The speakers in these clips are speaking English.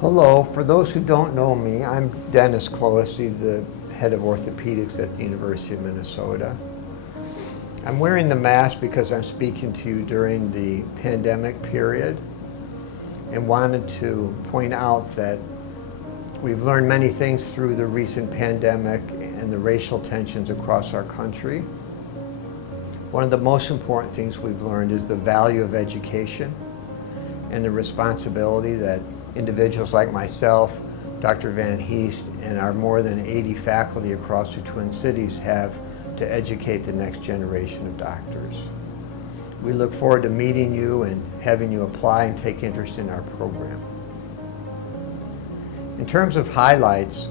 Hello, for those who don't know me, I'm Dennis Clohessy, the head of orthopedics at the University of Minnesota. I'm wearing the mask because I'm speaking to you during the pandemic period and wanted to point out that we've learned many things through the recent pandemic and the racial tensions across our country. One of the most important things we've learned is the value of education and the responsibility that individuals like myself, Dr. Van Heest, and our more than 80 faculty across the Twin Cities have to educate the next generation of doctors. We look forward to meeting you and having you apply and take interest in our program. In terms of highlights,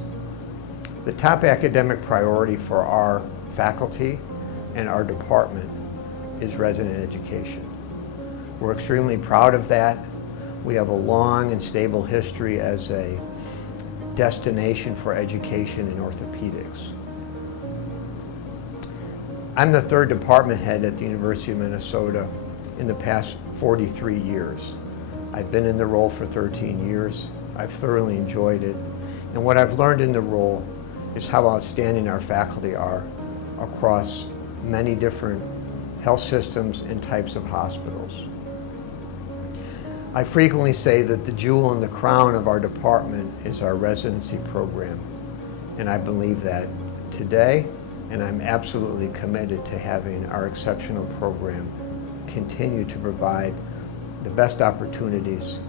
the top academic priority for our faculty and our department is resident education. We're extremely proud of that. We have a long and stable history as a destination for education in orthopedics. I'm the third department head at the University of Minnesota in the past 43 years. I've been in the role for 13 years. I've thoroughly enjoyed it. And what I've learned in the role is how outstanding our faculty are across many different health systems and types of hospitals. I frequently say that the jewel in the crown of our department is our residency program, and I believe that today, and I'm absolutely committed to having our exceptional program continue to provide the best opportunities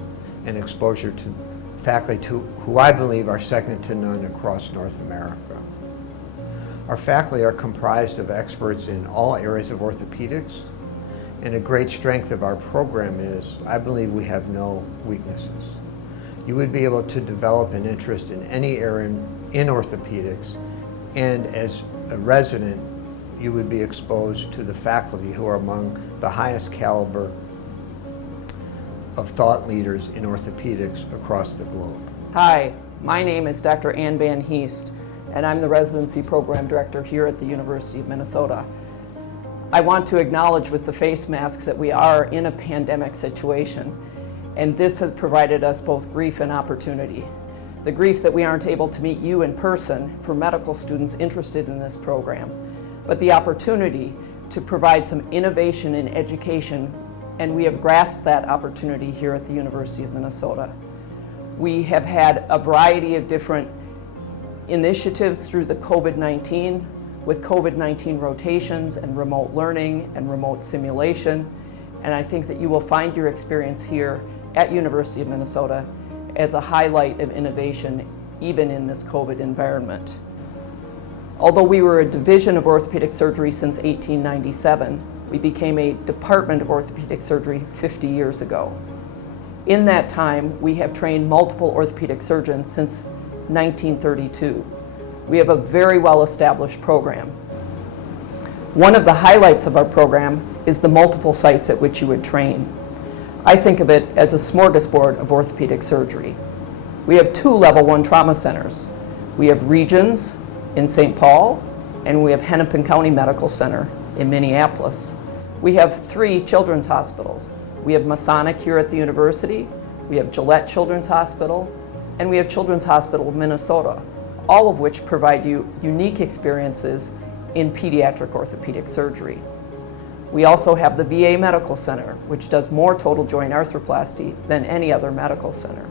and exposure to faculty who I believe are second to none across North America. Our faculty are comprised of experts in all areas of orthopedics, and a great strength of our program is, I believe we have no weaknesses. You would be able to develop an interest in any area in orthopedics, and as a resident, you would be exposed to the faculty who are among the highest caliber of thought leaders in orthopedics across the globe. Hi, my name is Dr. Ann Van Heest, and I'm the Residency Program Director here at the University of Minnesota. I want to acknowledge with the face masks that we are in a pandemic situation, and this has provided us both grief and opportunity. The grief that we aren't able to meet you in person for medical students interested in this program, but the opportunity to provide some innovation in education, and we have grasped that opportunity here at the University of Minnesota. We have had a variety of different initiatives through the COVID-19, with COVID-19 rotations and remote learning and remote simulation, and I think that you will find your experience here at University of Minnesota as a highlight of innovation even in this COVID environment. Although we were a division of orthopedic surgery since 1897, we became a department of orthopedic surgery 50 years ago. In that time, we have trained multiple orthopedic surgeons since 1932. We have a very well-established program. One of the highlights of our program is the multiple sites at which you would train. I think of it as a smorgasbord of orthopedic surgery. We have 2 Level 1 trauma centers. We have Regions in Saint Paul, and we have Hennepin County Medical Center in Minneapolis. We have 3 children's hospitals. We have Masonic here at the university, we have Gillette Children's Hospital, and we have Children's Hospital of Minnesota, all of which provide you unique experiences in pediatric orthopedic surgery. We also have the VA Medical Center, which does more total joint arthroplasty than any other medical center.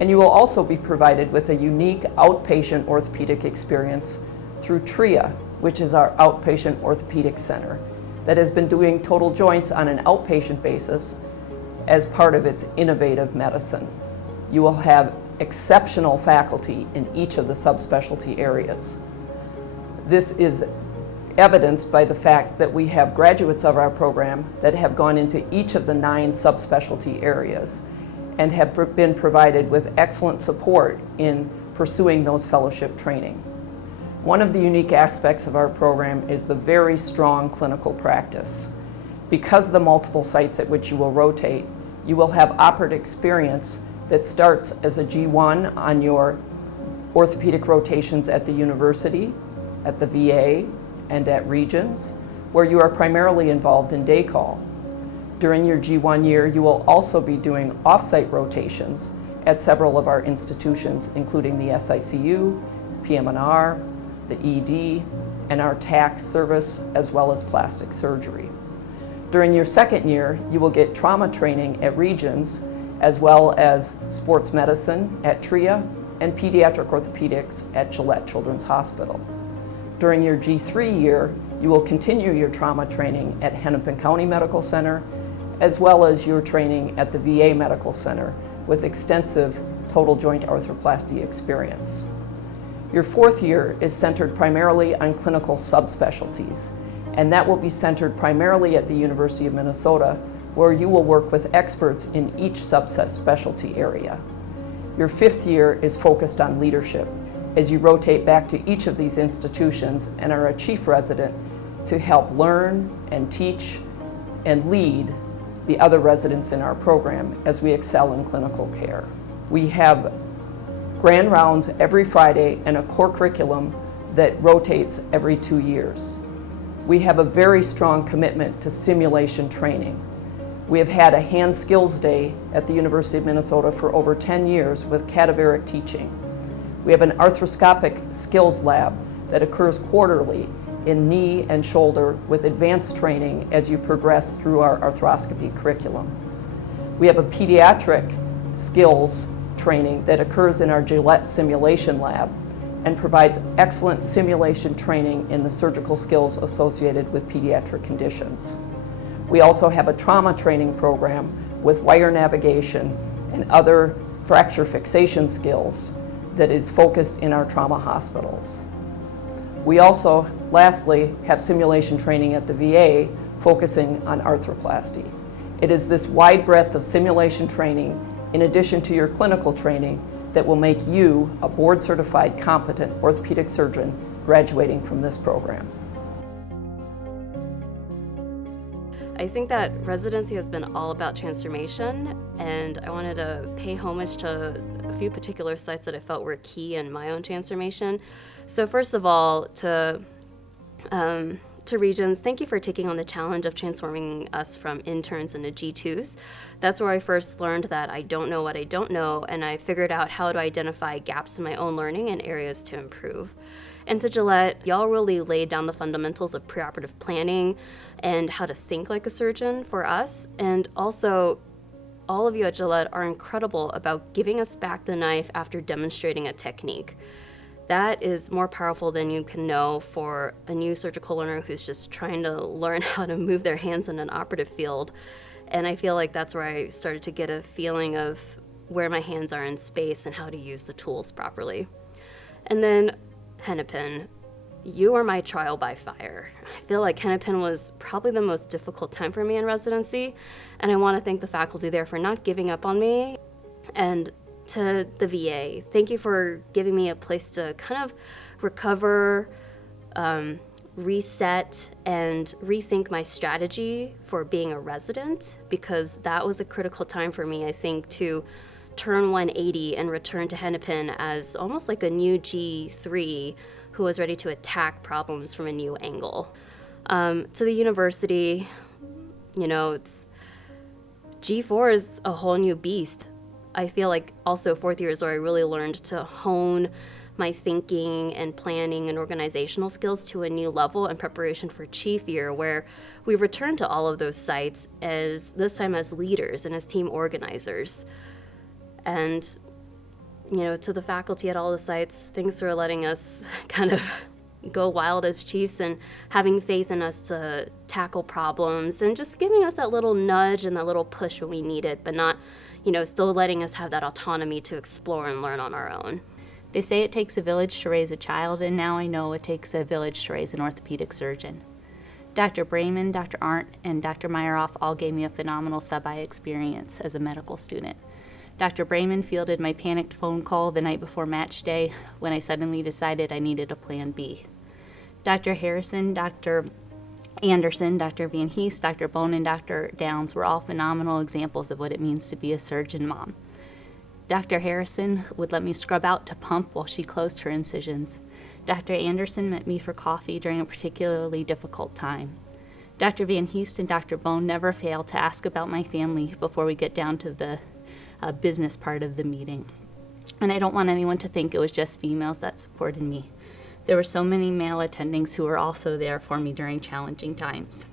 And you will also be provided with a unique outpatient orthopedic experience through TRIA, which is our outpatient orthopedic center that has been doing total joints on an outpatient basis as part of its innovative medicine. You will have exceptional faculty in each of the subspecialty areas. This is evidenced by the fact that we have graduates of our program that have gone into each of the 9 subspecialty areas and have been provided with excellent support in pursuing those fellowship training. One of the unique aspects of our program is the very strong clinical practice. Because of the multiple sites at which you will rotate, you will have operative experience that starts as a G1 on your orthopedic rotations at the university, at the VA, and at Regions, where you are primarily involved in day call. During your G1 year, you will also be doing off-site rotations at several of our institutions, including the SICU, PM&R, the ED, and our TAC service, as well as plastic surgery. During your second year, you will get trauma training at Regions, as well as sports medicine at TRIA and pediatric orthopedics at Gillette Children's Hospital. During your G3 year, you will continue your trauma training at Hennepin County Medical Center, as well as your training at the VA Medical Center with extensive total joint arthroplasty experience. Your fourth year is centered primarily on clinical subspecialties, and that will be centered primarily at the University of Minnesota, where you will work with experts in each subspecialty area. Your fifth year is focused on leadership, as you rotate back to each of these institutions and are a chief resident to help learn and teach and lead the other residents in our program as we excel in clinical care. We have grand rounds every Friday and a core curriculum that rotates every 2 years. We have a very strong commitment to simulation training. We have had a hand skills day at the University of Minnesota for over 10 years with cadaveric teaching. We have an arthroscopic skills lab that occurs quarterly in knee and shoulder with advanced training as you progress through our arthroscopy curriculum. We have a pediatric skills training that occurs in our Gillette simulation lab and provides excellent simulation training in the surgical skills associated with pediatric conditions. We also have a trauma training program with wire navigation and other fracture fixation skills that is focused in our trauma hospitals. We also, lastly, have simulation training at the VA focusing on arthroplasty. It is this wide breadth of simulation training, in addition to your clinical training, that will make you a board-certified, competent orthopedic surgeon graduating from this program. I think that residency has been all about transformation, and I wanted to pay homage to a few particular sites that I felt were key in my own transformation. So first of all, to Regions, thank you for taking on the challenge of transforming us from interns into G2s. That's where I first learned that I don't know what I don't know, and I figured out how to identify gaps in my own learning and areas to improve. And to Gillette, y'all really laid down the fundamentals of preoperative planning and how to think like a surgeon for us. And also, all of you at Gillette are incredible about giving us back the knife after demonstrating a technique. That is more powerful than you can know for a new surgical learner who's just trying to learn how to move their hands in an operative field. And I feel like that's where I started to get a feeling of where my hands are in space and how to use the tools properly. And then Hennepin, you are my trial by fire. I feel like Hennepin was probably the most difficult time for me in residency, and I want to thank the faculty there for not giving up on me. And to the VA, thank you for giving me a place to kind of recover, reset, and rethink my strategy for being a resident, because that was a critical time for me, I think, to turn 180 and return to Hennepin as almost like a new G3 who was ready to attack problems from a new angle. To the university, it's G4 is a whole new beast. I feel like also fourth year is where I really learned to hone my thinking and planning and organizational skills to a new level in preparation for chief year, where we returned to all of those sites as this time as leaders and as team organizers. And, to the faculty at all the sites, thanks for letting us kind of go wild as chiefs and having faith in us to tackle problems and just giving us that little nudge and that little push when we need it, but not, still letting us have that autonomy to explore and learn on our own. They say it takes a village to raise a child, and now I know it takes a village to raise an orthopedic surgeon. Dr. Brayman, Dr. Arndt, and Dr. Meyerhoff all gave me a phenomenal sub-I experience as a medical student. Dr. Brayman fielded my panicked phone call the night before match day when I suddenly decided I needed a plan B. Dr. Harrison, Dr. Anderson, Dr. Van Hees, Dr. Bone, and Dr. Downs were all phenomenal examples of what it means to be a surgeon mom. Dr. Harrison would let me scrub out to pump while she closed her incisions. Dr. Anderson met me for coffee during a particularly difficult time. Dr. Van Heest and Dr. Bone never failed to ask about my family before we get down to the business part of the meeting. And I don't want anyone to think it was just females that supported me. There were so many male attendings who were also there for me during challenging times.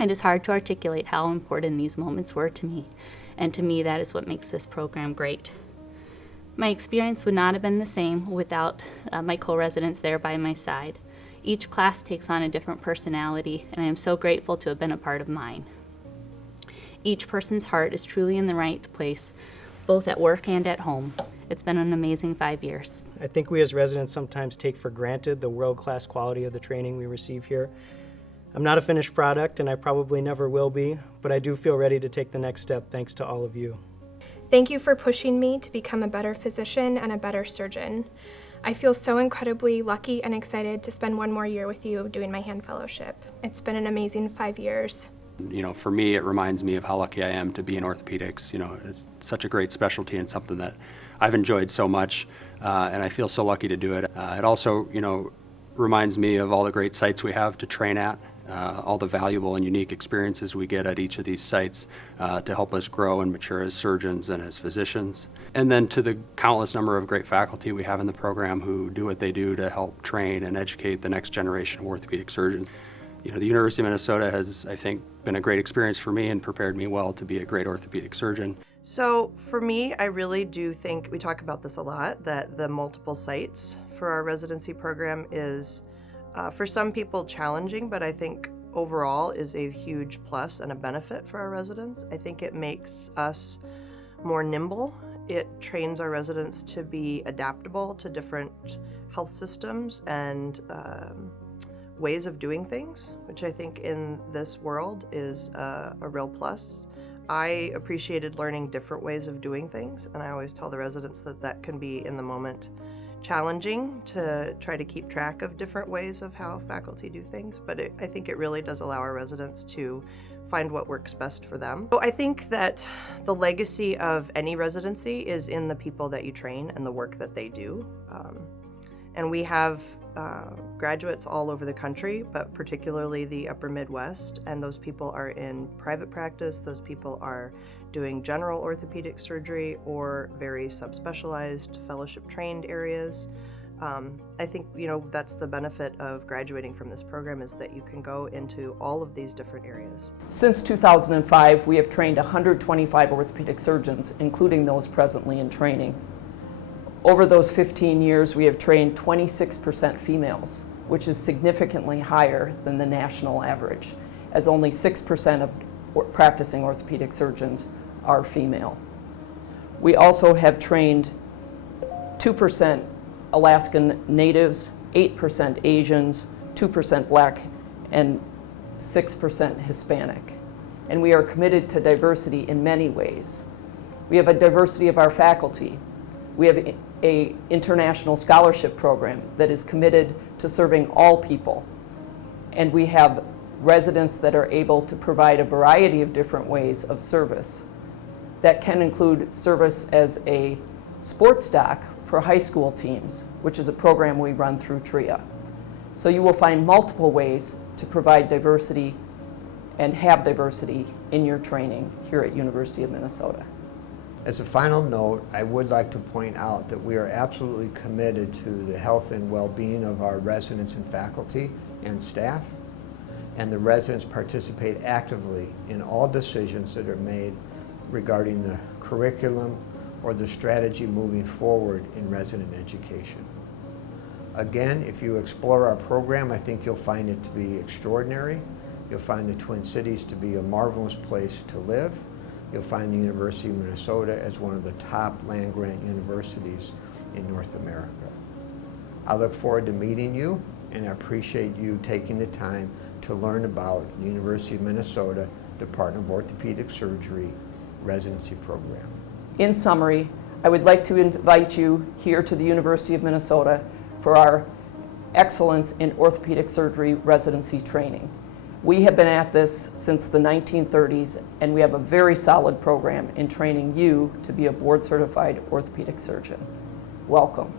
It is hard to articulate how important these moments were to me, and to me that is what makes this program great. My experience would not have been the same without my co-residents there by my side. Each class takes on a different personality, and I am so grateful to have been a part of mine. Each person's heart is truly in the right place, both at work and at home. It's been an amazing 5 years. I think we as residents sometimes take for granted the world-class quality of the training we receive here. I'm not a finished product, and I probably never will be, but I do feel ready to take the next step thanks to all of you. Thank you for pushing me to become a better physician and a better surgeon. I feel so incredibly lucky and excited to spend one more year with you doing my hand fellowship. It's been an amazing 5 years. For me, it reminds me of how lucky I am to be in orthopedics. It's such a great specialty and something that I've enjoyed so much, and I feel so lucky to do it. It also, reminds me of all the great sites we have to train at, all the valuable and unique experiences we get at each of these sites to help us grow and mature as surgeons and as physicians. And then to the countless number of great faculty we have in the program who do what they do to help train and educate the next generation of orthopedic surgeons. The University of Minnesota has, I think, been a great experience for me and prepared me well to be a great orthopedic surgeon. So for me, I really do think, we talk about this a lot, that the multiple sites for our residency program is, for some people, challenging, but I think overall is a huge plus and a benefit for our residents. I think it makes us more nimble. It trains our residents to be adaptable to different health systems and ways of doing things, which I think in this world is a real plus. I appreciated learning different ways of doing things, and I always tell the residents that can be, in the moment, challenging to try to keep track of different ways of how faculty do things, but I think it really does allow our residents to find what works best for them. So I think that the legacy of any residency is in the people that you train and the work that they do. And we have graduates all over the country, but particularly the upper Midwest, and those people are in private practice, those people are doing general orthopedic surgery or very subspecialized fellowship trained areas. I think that's the benefit of graduating from this program, is that you can go into all of these different areas. Since 2005, we have trained 125 orthopedic surgeons, including those presently in training. Over those 15 years, we have trained 26% females, which is significantly higher than the national average, as only 6% of practicing orthopedic surgeons are female. We also have trained 2% Alaskan Natives, 8% Asians, 2% Black, and 6% Hispanic. And we are committed to diversity in many ways. We have a diversity of our faculty. We have an international scholarship program that is committed to serving all people. And we have residents that are able to provide a variety of different ways of service. That can include service as a sports doc for high school teams, which is a program we run through TRIA. So you will find multiple ways to provide diversity and have diversity in your training here at University of Minnesota. As a final note, I would like to point out that we are absolutely committed to the health and well-being of our residents and faculty and staff, and the residents participate actively in all decisions that are made regarding the curriculum or the strategy moving forward in resident education. Again, if you explore our program, I think you'll find it to be extraordinary. You'll find the Twin Cities to be a marvelous place to live. You'll find the University of Minnesota as one of the top land-grant universities in North America. I look forward to meeting you, and I appreciate you taking the time to learn about the University of Minnesota Department of Orthopedic Surgery residency program. In summary, I would like to invite you here to the University of Minnesota for our Excellence in Orthopedic Surgery residency training. We have been at this since the 1930s, and we have a very solid program in training you to be a board-certified orthopedic surgeon. Welcome.